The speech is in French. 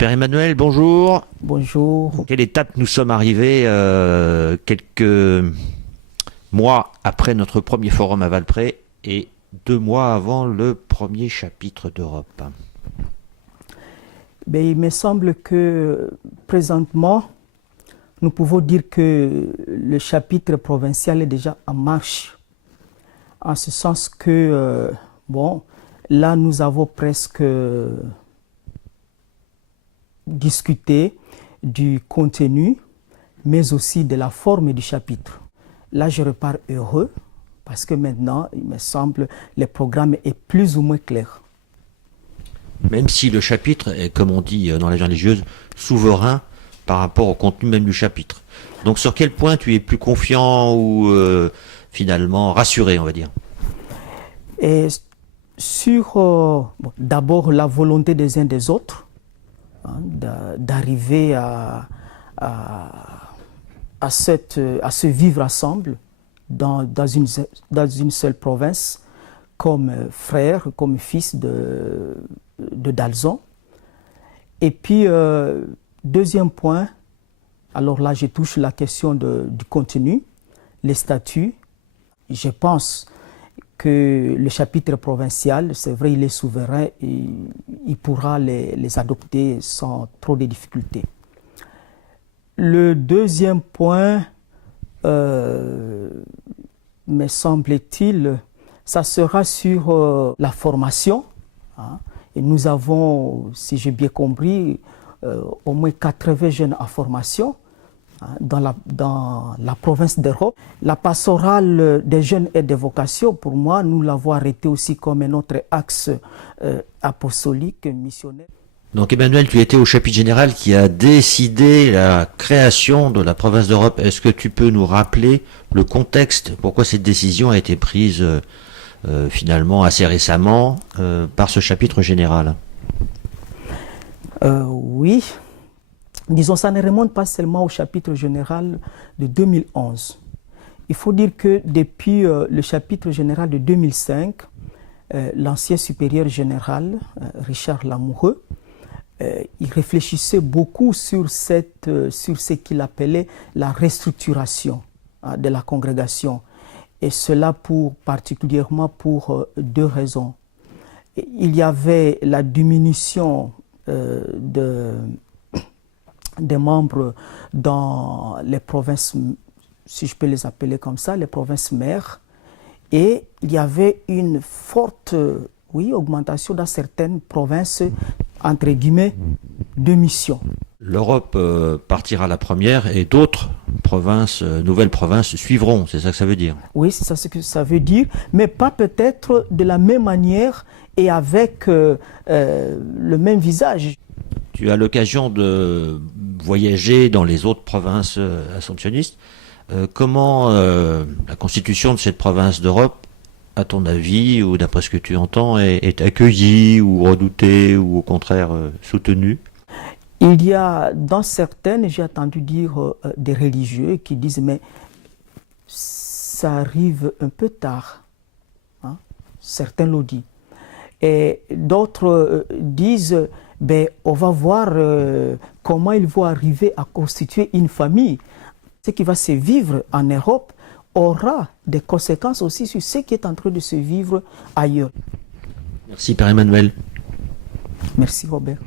Père Emmanuel, bonjour. Bonjour. Quelle étape nous sommes arrivés quelques mois après notre premier forum à Valprès et 2 mois avant le premier chapitre d'Europe? Il me semble que présentement, nous pouvons dire que le chapitre provincial est déjà en marche. En ce sens que, là nous avons presque discuté du contenu, mais aussi de la forme du chapitre. Là, je repars heureux parce que maintenant, il me semble, le programme est plus ou moins clair. Même si le chapitre est, comme on dit dans la vie religieuse, souverain par rapport au contenu même du chapitre. Donc sur quel point tu es plus confiant ou finalement rassuré, on va dire? Et sur d'abord la volonté des uns des autres, d'arriver à se vivre ensemble dans une seule province, comme frère, comme fils de Dalzon. Et puis, deuxième point, alors là je touche la question du contenu, les statuts. Je pense que le chapitre provincial, c'est vrai, il est souverain et il pourra les adopter sans trop de difficultés. Le deuxième point, me semble-t-il, ça sera sur la formation. Et nous avons, si j'ai bien compris, au moins 80 jeunes en formation dans la province d'Europe. La pastorale des jeunes et des vocations, pour moi, nous l'avons arrêté aussi comme un autre axe apostolique, missionnaire. Donc Emmanuel, tu étais au chapitre général qui a décidé la création de la province d'Europe. Est-ce que tu peux nous rappeler le contexte, pourquoi cette décision a été prise finalement assez récemment par ce chapitre général? Oui, disons, ça ne remonte pas seulement au chapitre général de 2011. Il faut dire que depuis le chapitre général de 2005, l'ancien supérieur général, Richard Lamoureux, il réfléchissait beaucoup sur ce qu'il appelait la restructuration de la congrégation. Et cela particulièrement pour deux raisons. Il y avait la diminution des membres dans les provinces, si je peux les appeler comme ça, les provinces mères. Et il y avait une forte augmentation dans certaines provinces, entre guillemets, de mission. L'Europe partira la première et d'autres provinces, nouvelles provinces suivront, c'est ça que ça veut dire? Oui, c'est ça ce que ça veut dire, mais pas peut-être de la même manière et avec le même visage. Tu as l'occasion de voyager dans les autres provinces assomptionnistes. Comment la constitution de cette province d'Europe, à ton avis, ou d'après ce que tu entends, est accueillie ou redoutée ou au contraire soutenue? Il y a dans certaines, j'ai entendu dire des religieux qui disent mais ça arrive un peu tard. Certains l'ont dit. Et d'autres disent on va voir comment ils vont arriver à constituer une famille. Ce qui va se vivre en Europe aura des conséquences aussi sur ce qui est en train de se vivre ailleurs. Merci Père Emmanuel. Merci Robert.